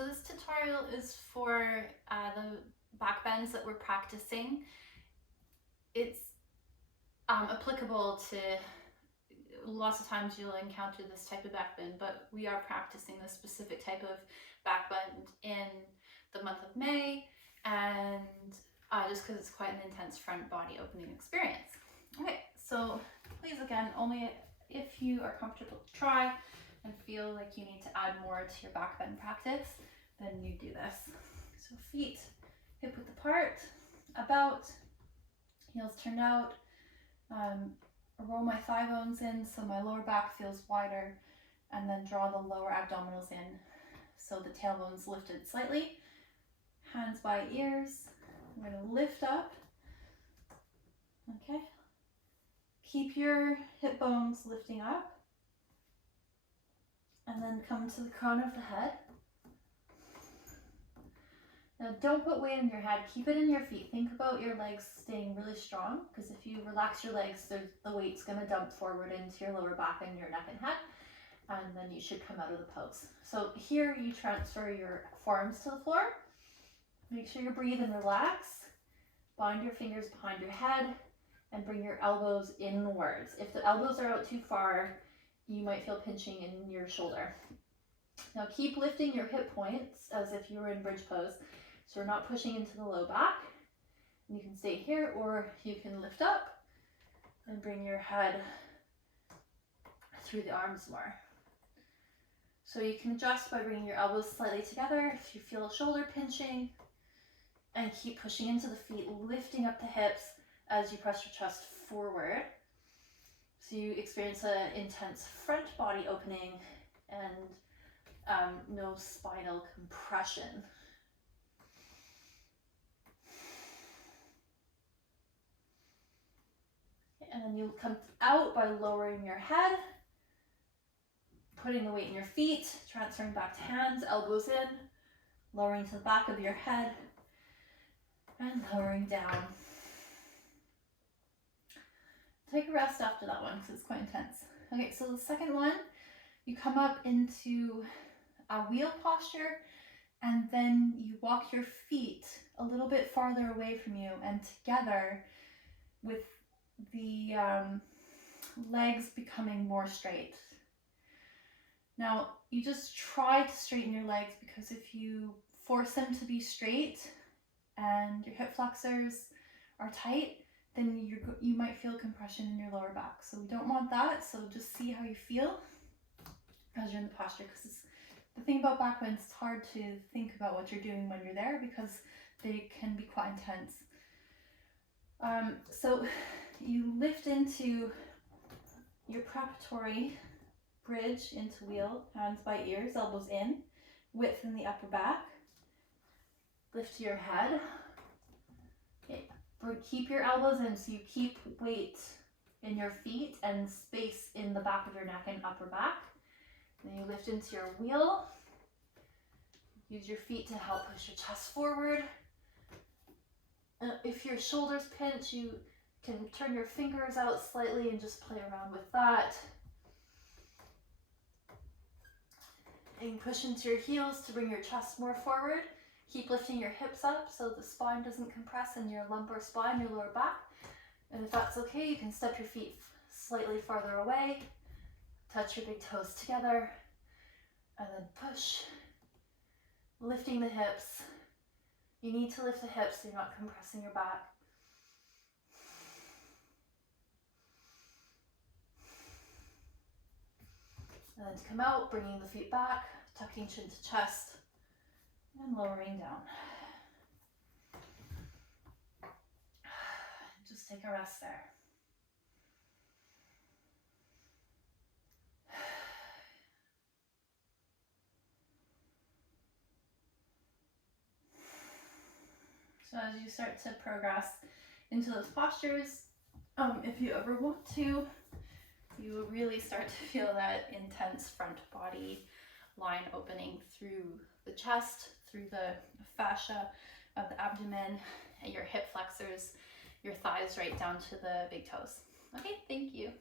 so this tutorial is for the back bends that we're practicing. It's applicable to lots of times you'll encounter this type of back bend, but we are practicing this specific type of back bend in the month of May, and just because it's quite an intense front body opening experience. Okay, so please, again, only if you are comfortable to try and feel like you need to add more to your back bend practice, then you do this. So feet hip width apart, about, heels turned out, roll my thigh bones in so my lower back feels wider, and then draw the lower abdominals in so the tailbone's lifted slightly. Hands by ears. I'm going to lift up. Okay. Keep your hip bones lifting up. And then come to the crown of the head. Now don't put weight on your head, keep it in your feet. Think about your legs staying really strong, because if you relax your legs, the weight's going to dump forward into your lower back and your neck and head, and then you should come out of the pose. So here you transfer your forearms to the floor. Make sure you breathe and relax. Bind your fingers behind your head and bring your elbows inwards. If the elbows are out too far, you might feel pinching in your shoulder. Now keep lifting your hip points as if you were in bridge pose. So we're not pushing into the low back. And you can stay here, or you can lift up and bring your head through the arms more. So you can adjust by bringing your elbows slightly together if you feel a shoulder pinching, and keep pushing into the feet, lifting up the hips as you press your chest forward. So you experience an intense front body opening and no spinal compression. And then you come out by lowering your head, putting the weight in your feet, transferring back to hands, elbows in, lowering to the back of your head, and lowering down. Take a rest after that one because it's quite intense. Okay, so the second one, you come up into a wheel posture, and then you walk your feet a little bit farther away from you and together, with the legs becoming more straight. Now, you just try to straighten your legs, because if you force them to be straight and your hip flexors are tight, then you might feel compression in your lower back. So we don't want that. So just see how you feel as you're in the posture, because the thing about back bends, it's hard to think about what you're doing when you're there because they can be quite intense. So you lift into your preparatory bridge into wheel, hands by ears, elbows in, width in the upper back. Lift to your head. Okay. Keep your elbows in, so you keep weight in your feet and space in the back of your neck and upper back. Then you lift into your wheel. Use your feet to help push your chest forward. If your shoulders pinch, you can turn your fingers out slightly and just play around with that. And push into your heels to bring your chest more forward. Keep lifting your hips up so the spine doesn't compress in your lumbar spine, your lower back. And if that's okay, you can step your feet slightly farther away, touch your big toes together, and then push, lifting the hips. You need to lift the hips so you're not compressing your back. And then to come out, bringing the feet back, tucking chin to chest, and lowering down. Just take a rest there. So as you start to progress into those postures, if you ever want to, you will really start to feel that intense front body line opening through the chest, through the fascia of the abdomen, and your hip flexors, your thighs right down to the big toes. Okay, thank you.